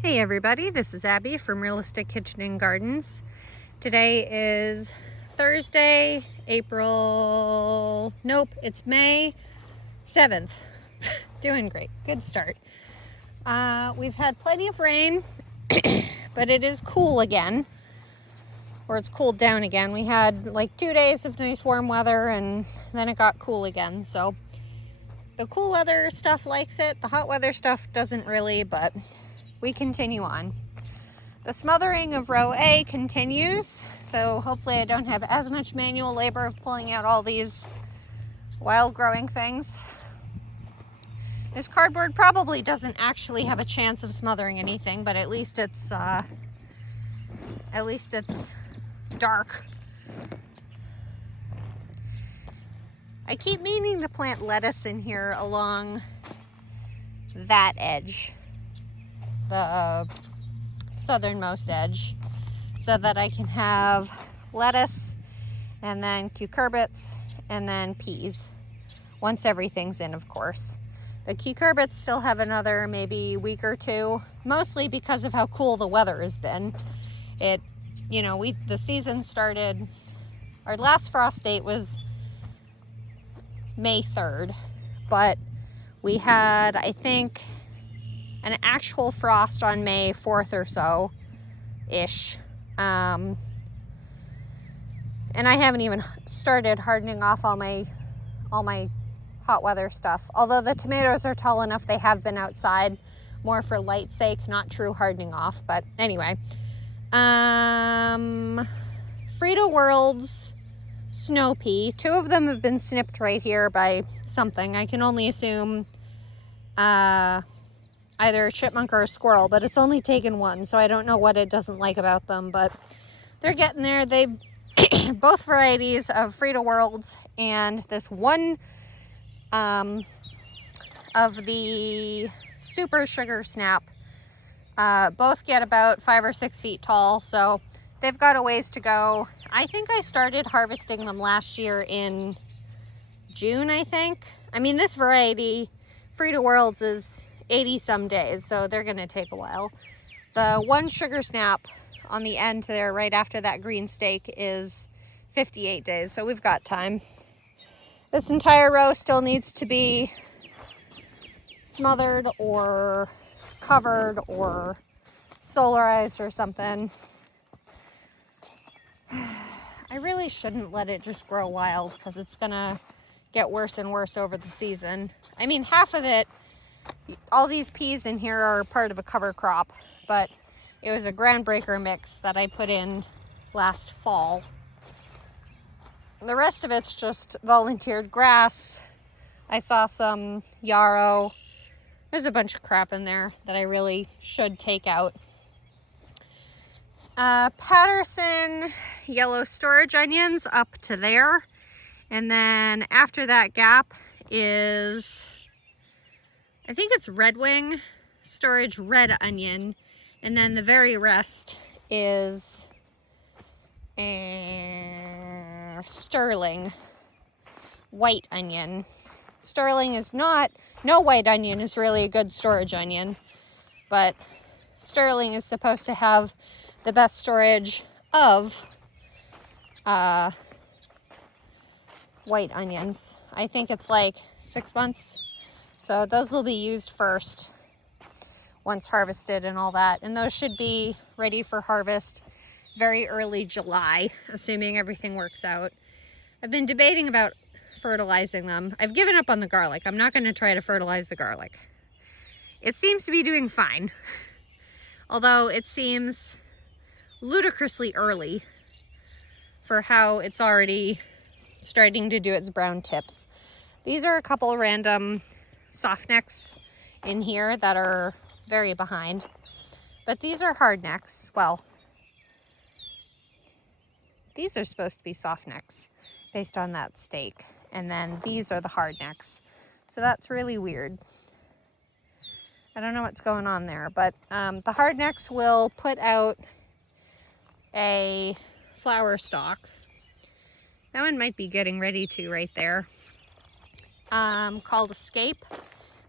Hey everybody, this is Abby from Realistic Kitchen and Gardens. Today is Thursday, it's May 7th. Doing great, good start. We've had plenty of rain, but it is cool again, or it's cooled down again. We had like 2 days of nice warm weather and then it got cool again. So the cool weather stuff likes it, the hot weather stuff doesn't really, but we continue on. The smothering of row A continues, so hopefully I don't have as much manual labor of pulling out all these wild growing things. This cardboard probably doesn't actually have a chance of smothering anything, but at least it's dark. I keep meaning to plant lettuce in here along that edge, the southernmost edge, so that I can have lettuce and then cucurbits and then peas once everything's in, of course. The cucurbits still have another maybe week or two, mostly because of how cool the weather has been. The season started, our last frost date was May 3rd, but we had, I think, an actual frost on May 4th or so ish, and I haven't even started hardening off all my hot weather stuff, although the tomatoes are tall enough they have been outside more for light's sake, not true hardening off. But anyway, Frida World's snow pea, 2 of them have been snipped right here by something. I can only assume either a chipmunk or a squirrel, but it's only taken one, so I don't know what it doesn't like about them, but they're getting there. They both varieties of Frida Worlds and this one of the Super Sugar Snap both get about 5 or 6 feet tall, so they've got a ways to go. I think I started harvesting them last year in June, I think. I mean, this variety, Frida Worlds, is 80 some days, so they're gonna take a while. The one Sugar Snap on the end there right after that green stake is 58 days, so we've got time. This entire row still needs to be smothered or covered or solarized or something. I really shouldn't let it just grow wild because it's gonna get worse and worse over the season. I mean, half of it, all these peas in here are part of a cover crop, but it was a groundbreaker mix that I put in last fall. The rest of it's just volunteered grass. I saw some yarrow. There's a bunch of crap in there that I really should take out. Patterson yellow storage onions up to there. And then after that gap is, I think it's Red Wing storage red onion. And then the very rest is Sterling white onion. Sterling is not, no white onion is really a good storage onion, but Sterling is supposed to have the best storage of white onions. I think it's like 6 months. So those will be used first once harvested and all that. And those should be ready for harvest very early July, assuming everything works out. I've been debating about fertilizing them. I've given up on the garlic. I'm not going to try to fertilize the garlic. It seems to be doing fine, although it seems ludicrously early for how it's already starting to do its brown tips. These are a couple of random soft necks in here that are very behind, but these are hard necks. Well, these are supposed to be soft necks based on that stake, and then these are the hard necks, so that's really weird. I don't know what's going on there, but the hard necks will put out a flower stalk. That one might be getting ready to right there, called Escape,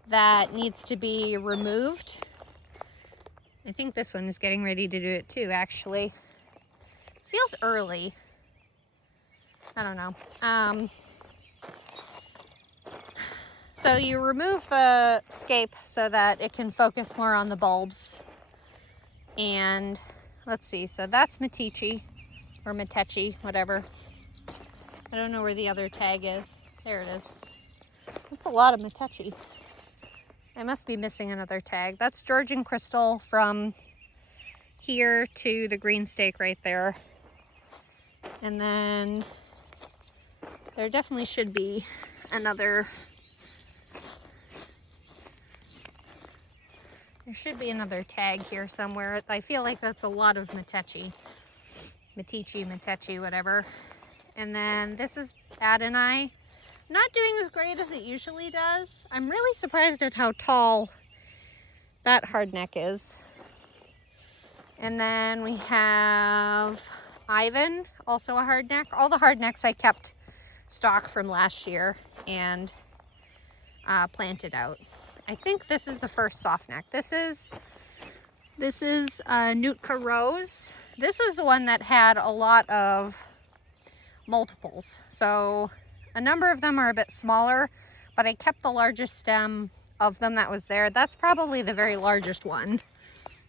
that needs to be removed I think this one is getting ready to do it too, actually. Feels early. I don't know. So you remove the scape so that it can focus more on the bulbs. And let's see, so that's Metici, or Metechi, whatever. I don't know where the other tag is. There it is. That's a lot of Metechi. I must be missing another tag. That's Georgian Crystal from here to the green stake right there. And then there definitely should be another. There should be another tag here somewhere. I feel like that's a lot of Metechi. Metechi, whatever. And then this is Adonai. Not doing as great as it usually does. I'm really surprised at how tall that hardneck is. And then we have Ivan, also a hardneck. All the hardnecks I kept stock from last year and planted out. I think this is the first soft neck. This is Nootka Rose. This was the one that had a lot of multiples. So a number of them are a bit smaller, but I kept the largest stem of them that was there. That's probably the very largest one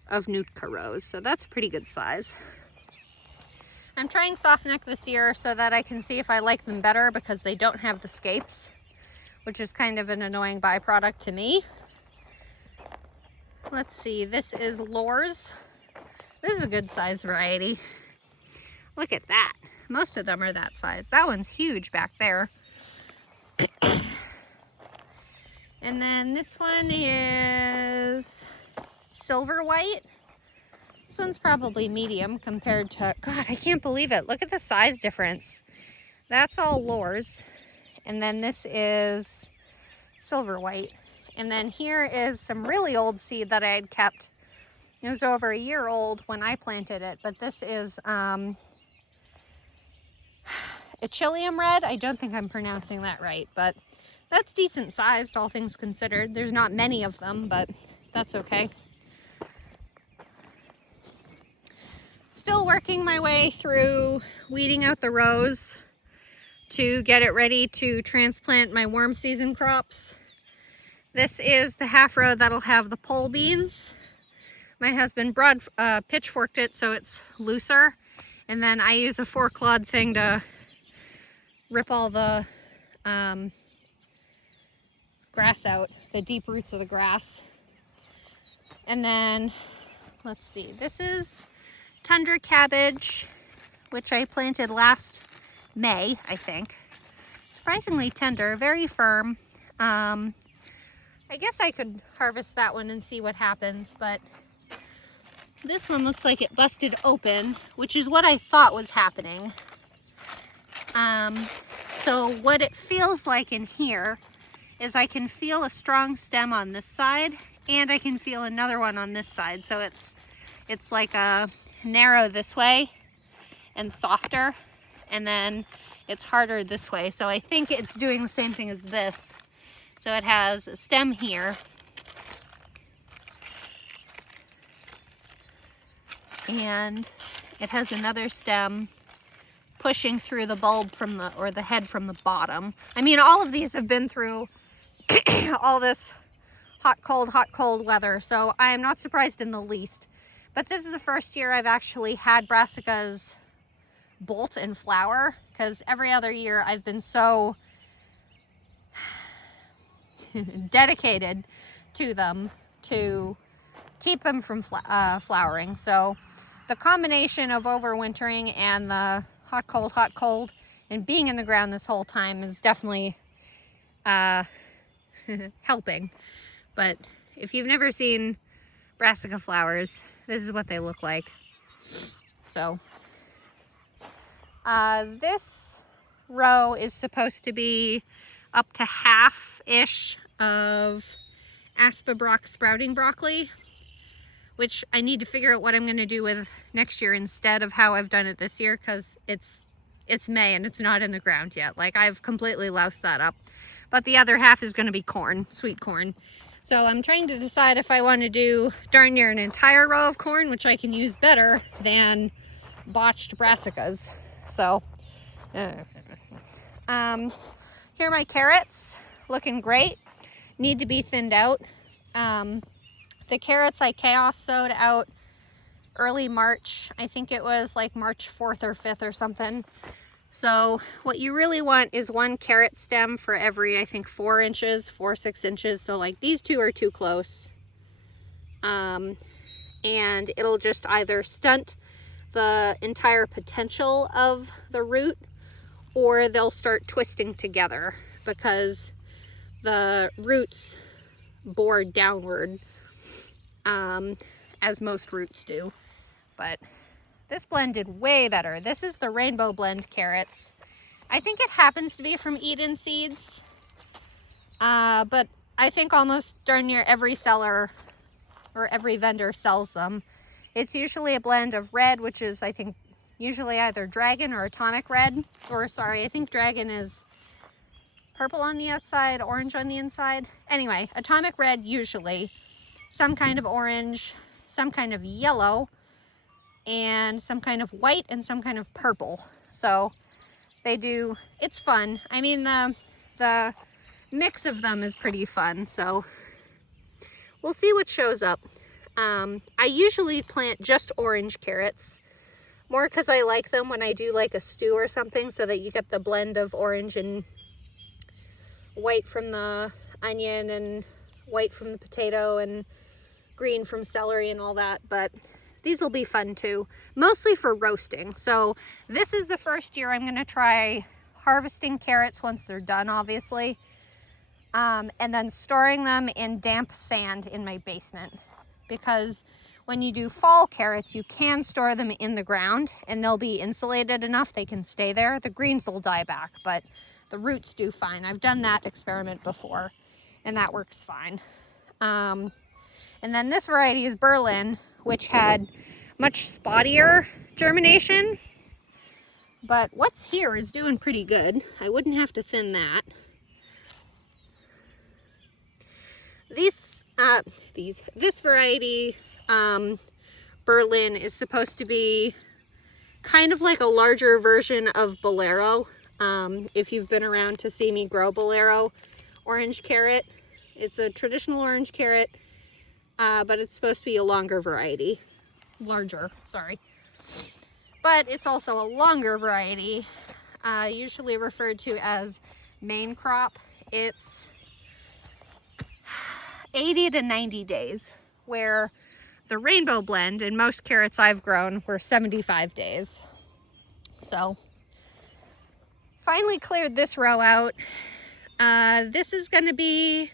of Nootka Rose. So that's a pretty good size. I'm trying soft neck this year so that I can see if I like them better because they don't have the scapes, which is kind of an annoying byproduct to me. Let's see, this is Lors. This is a good size variety. Look at that. Most of them are that size. That one's huge back there. And then this one is Silver White. This one's probably medium compared to, God, I can't believe it. Look at the size difference. That's all Lors. And then this is Silver White. And then here is some really old seed that I had kept. It was over a year old when I planted it, but this is Achillium Red. I don't think I'm pronouncing that right, but that's decent sized, all things considered. There's not many of them, but that's okay. Still working my way through weeding out the rows to get it ready to transplant my warm season crops. This is the half row that'll have the pole beans. My husband pitchforked it so it's looser, and then I use a 4-clawed thing to rip all the grass out, the deep roots of the grass. And then, let's see, this is tundra cabbage, which I planted last May, I think. Surprisingly tender, very firm. I guess I could harvest that one and see what happens, but this one looks like it busted open, which is what I thought was happening. So what it feels like in here is I can feel a strong stem on this side, and I can feel another one on this side. So it's like a narrow this way and softer, and then it's harder this way. So I think it's doing the same thing as this. So it has a stem here, and it has another stem pushing through the bulb from the, or the head from the bottom. I mean, all of these have been through all this hot, cold weather, so I am not surprised in the least. But this is the first year I've actually had brassicas bolt and flower, because every other year I've been so dedicated to them to keep them from flowering. So the combination of overwintering and the hot, cold, and being in the ground this whole time is definitely helping. But if you've never seen brassica flowers, this is what they look like. So this row is supposed to be up to half-ish of Aspa sprouting broccoli, which I need to figure out what I'm going to do with next year instead of how I've done it this year, because it's May and it's not in the ground yet. Like, I've completely loused that up. But the other half is going to be corn, sweet corn. So I'm trying to decide if I want to do darn near an entire row of corn, which I can use better than botched brassicas. So, here are my carrots, looking great. Need to be thinned out. The carrots I chaos sowed out early March. I think it was like March 4th or 5th or something. So what you really want is one carrot stem for every, I think, 4 inches, 6 inches. So like these two are too close. And it'll just either stunt the entire potential of the root, or they'll start twisting together because the roots bore downward, as most roots do. But this blend did way better. This is the Rainbow Blend carrots. I think it happens to be from Eden Seeds, but I think almost darn near every seller or every vendor sells them. It's usually a blend of red, which is, I think, usually either dragon or atomic red. Or sorry, I think dragon is purple on the outside, orange on the inside. Anyway, atomic red usually, some kind of orange, some kind of yellow, and some kind of white and some kind of purple. So they do, it's fun. I mean, the mix of them is pretty fun. So we'll see what shows up. I usually plant just orange carrots, more because I like them when I do like a stew or something, so that you get the blend of orange and white from the onion and white from the potato and green from celery and all that. But these will be fun too, mostly for roasting. So this is the first year I'm going to try harvesting carrots once they're done, obviously, and then storing them in damp sand in my basement. Because when you do fall carrots, you can store them in the ground and they'll be insulated enough they can stay there. The greens will die back, but the roots do fine. I've done that experiment before and that works fine. And then this variety is Berlin, which had much spottier germination, but what's here is doing pretty good. I wouldn't have to thin that. This variety, Berlin, is supposed to be kind of like a larger version of Bolero. If you've been around to see me grow Bolero orange carrot, it's a traditional orange carrot, but it's supposed to be a longer variety. Larger, sorry. But it's also a longer variety, usually referred to as main crop. It's 80 to 90 days, where the Rainbow Blend and most carrots I've grown were 75 days. So finally cleared this row out. This is going to be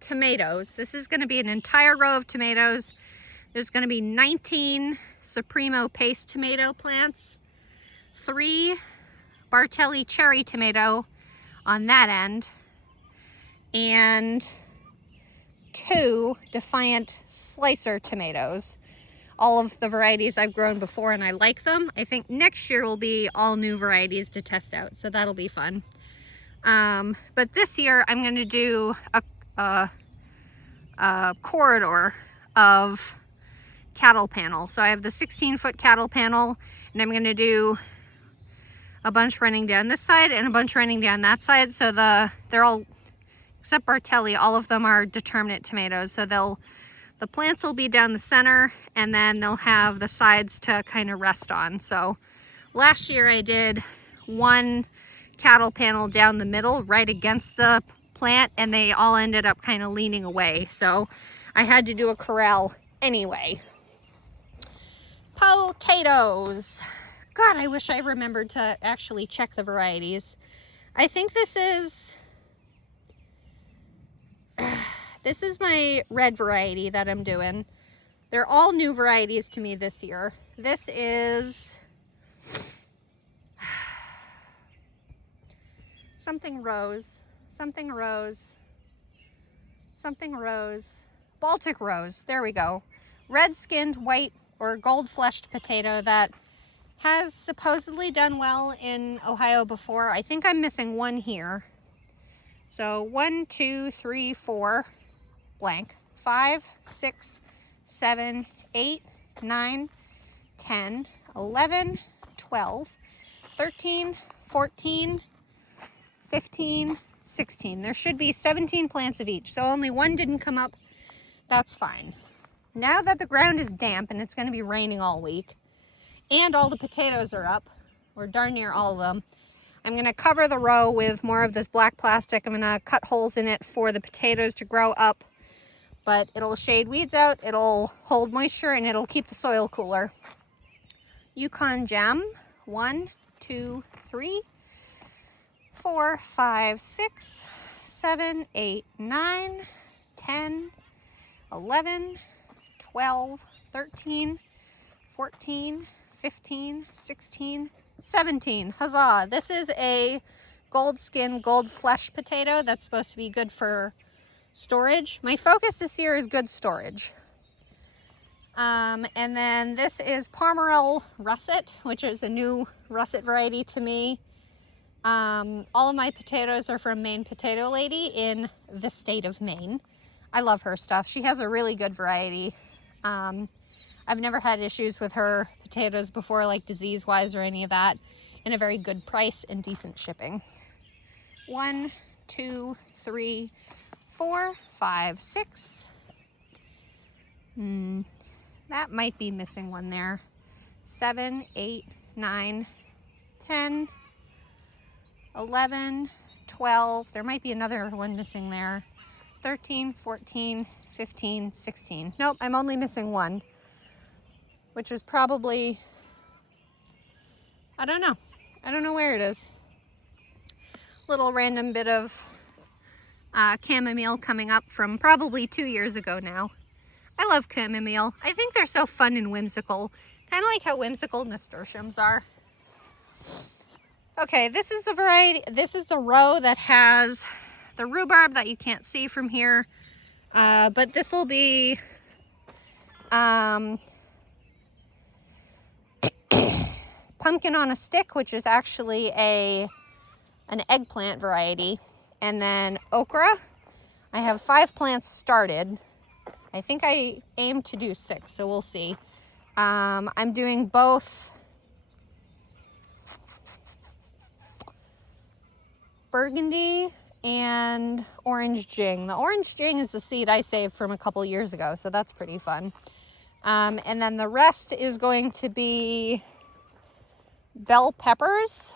tomatoes. This is going to be an entire row of tomatoes. There's going to be 19 Supremo paste tomato plants, 3 Bartelli cherry tomato on that end, and 2 Defiant slicer tomatoes. All of the varieties I've grown before and I like them. I think next year will be all new varieties to test out, so that'll be fun. But this year I'm going to do a corridor of cattle panel. So I have the 16-foot cattle panel, and I'm going to do a bunch running down this side and a bunch running down that side. So they're all, except Bartelli, all of them are determinate tomatoes. So the plants will be down the center, and then they'll have the sides to kind of rest on. So last year I did one cattle panel down the middle right against the plant, and they all ended up kind of leaning away. So I had to do a corral anyway. Potatoes. God, I wish I remembered to actually check the varieties. I think this is my red variety that I'm doing. They're all new varieties to me this year. This is something rose, something rose, something rose, Baltic rose. There we go. Red-skinned white or gold-fleshed potato that has supposedly done well in Ohio before. I think I'm missing one here. So 1, 2, 3, 4, blank. 5, 6, 7, 8, 9, 10, 11, 12, 13, 14, 15, 16. There should be 17 plants of each, so only one didn't come up. That's fine. Now that the ground is damp and it's going to be raining all week, and all the potatoes are up, or darn near all of them, I'm going to cover the row with more of this black plastic. I'm going to cut holes in it for the potatoes to grow up, but it'll shade weeds out, it'll hold moisture, and it'll keep the soil cooler. Yukon Gem, 1, 2, 3, 4, 5, 6, 7, 8, 9, 10, 11, 12, 13, 14, 15, 16, 17. Huzzah! This is a gold skin, gold flesh potato that's supposed to be good for storage. My focus this year is good storage. And then this is Pomerol Russet, which is a new russet variety to me. All of my potatoes are from Maine Potato Lady in the state of Maine. I love her stuff. She has a really good variety. I've never had issues with her potatoes before, like disease-wise or any of that, and a very good price and decent shipping. 1, 2, 3, 4, 5, 6. That might be missing one there. 7, 8, 9, 10, 11, 12. There might be another one missing there. 13, 14, 15, 16. Nope, I'm only missing one, which is probably, I don't know where it is. Little random bit of chamomile coming up from probably 2 years ago now. I love chamomile. I think they're so fun and whimsical, kind of like how whimsical nasturtiums are. Okay, this is the variety, this is the row that has the rhubarb that you can't see from here, but this will be pumpkin on a stick, which is actually an eggplant variety, and then okra. I have 5 plants started. I think I aim to do 6, so we'll see. I'm doing both burgundy and orange jing. The orange jing is the seed I saved from a couple years ago, so that's pretty fun. And then the rest is going to be bell peppers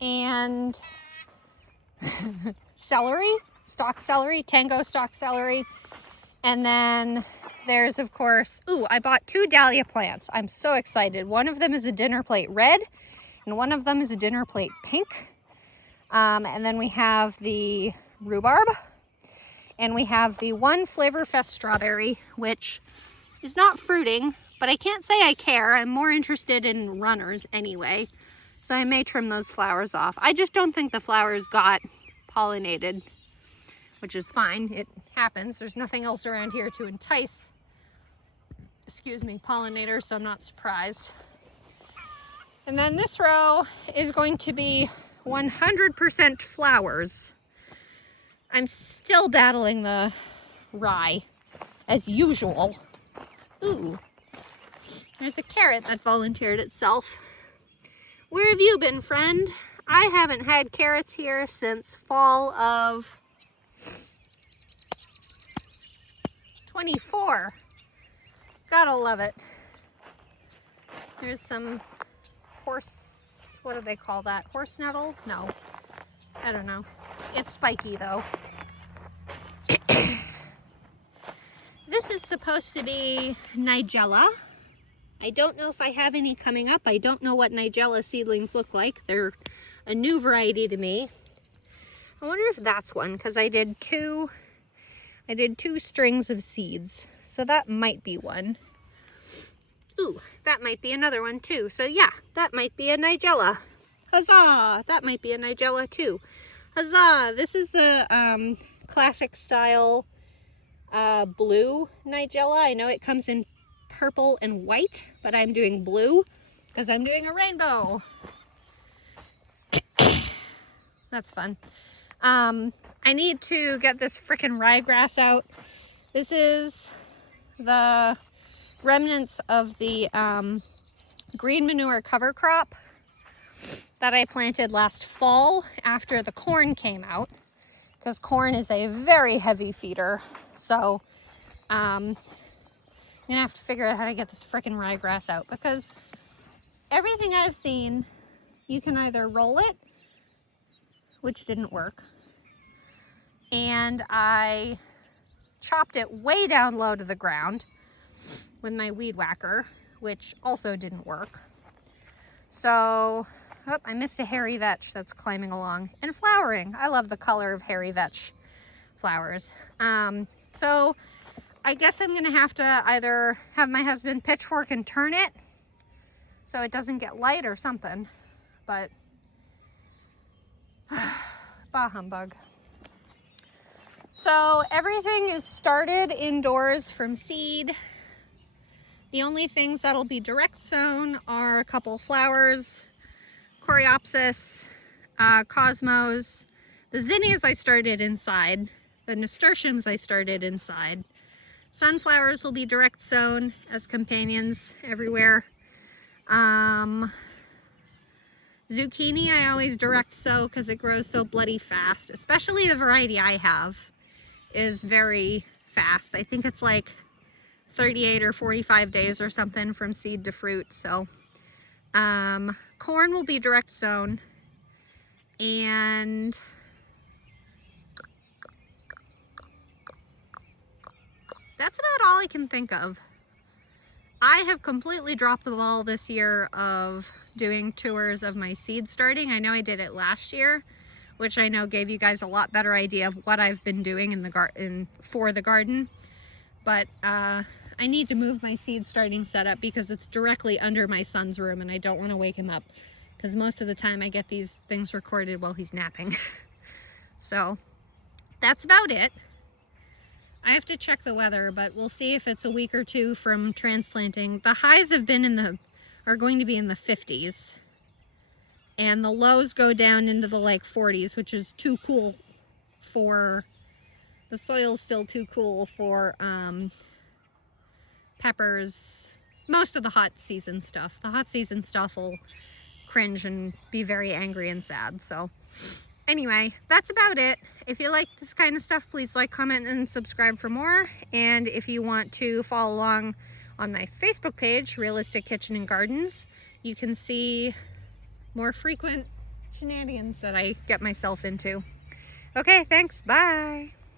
and celery, stalk celery, tango stalk celery. And then there's, of course, I bought 2 dahlia plants. I'm so excited. One of them is a dinner plate red, and one of them is a dinner plate pink. And then we have the rhubarb, and we have the one Flavorfest strawberry, which is not fruiting, but I can't say I care. I'm more interested in runners anyway, so I may trim those flowers off. I just don't think the flowers got pollinated, which is fine. It happens. There's nothing else around here to entice, pollinators, so I'm not surprised. And then this row is going to be 100% flowers. I'm still daddling the rye as usual. Ooh, there's a carrot that volunteered itself. Where have you been, friend? I haven't had carrots here since fall of 24. Gotta love it. There's some horse, what do they call that? Horse nettle? No, I don't know. It's spiky though. This is supposed to be Nigella. I don't know if I have any coming up. I don't know what Nigella seedlings look like. They're a new variety to me. I wonder if that's one, because I did two strings of seeds. So that might be one. Ooh, that might be another one too. So yeah, that might be a Nigella. Huzzah! That might be a Nigella too. Huzzah! This is the classic style blue Nigella. I know it comes in purple and white, but I'm doing blue because I'm doing a rainbow. That's fun. I need to get this frickin' ryegrass out. This is the remnants of the green manure cover crop that I planted last fall after the corn came out, because corn is a very heavy feeder. So I'm gonna have to figure out how to get this frickin' ryegrass out, because everything I've seen, you can either roll it, which didn't work, and I chopped it way down low to the ground with my weed whacker, which also didn't work. So, oh, I missed a hairy vetch that's climbing along and flowering. I love the color of hairy vetch flowers. So I guess I'm gonna have to either have my husband pitchfork and turn it so it doesn't get light or something, but bah humbug. So everything is started indoors from seed. The only things that'll be direct sown are a couple flowers, coreopsis, cosmos. The zinnias I started inside. The nasturtiums I started inside. Sunflowers will be direct sown as companions everywhere. Zucchini I always direct sow because it grows so bloody fast. Especially the variety I have is very fast. I think it's like 38 or 45 days or something from seed to fruit. So corn will be direct sown, and that's about all I can think of. I have completely dropped the ball this year of doing tours of my seed starting. I know I did it last year, which I know gave you guys a lot better idea of what I've been doing in the garden for the garden. But I need to move my seed starting setup because it's directly under my son's room and I don't want to wake him up, because most of the time I get these things recorded while he's napping. So that's about it. I have to check the weather, but we'll see if it's a week or two from transplanting. The highs have been are going to be in the 50s, and the lows go down into the like 40s, which is too cool for, the soil's still too cool for peppers, most of the hot season stuff. The hot season stuff will cringe and be very angry and sad. So anyway, that's about it. If you like this kind of stuff, please like, comment, and subscribe for more. And if you want to follow along on my Facebook page, Realistic Kitchen and Gardens, you can see more frequent shenanigans that I get myself into. Okay, thanks. Bye.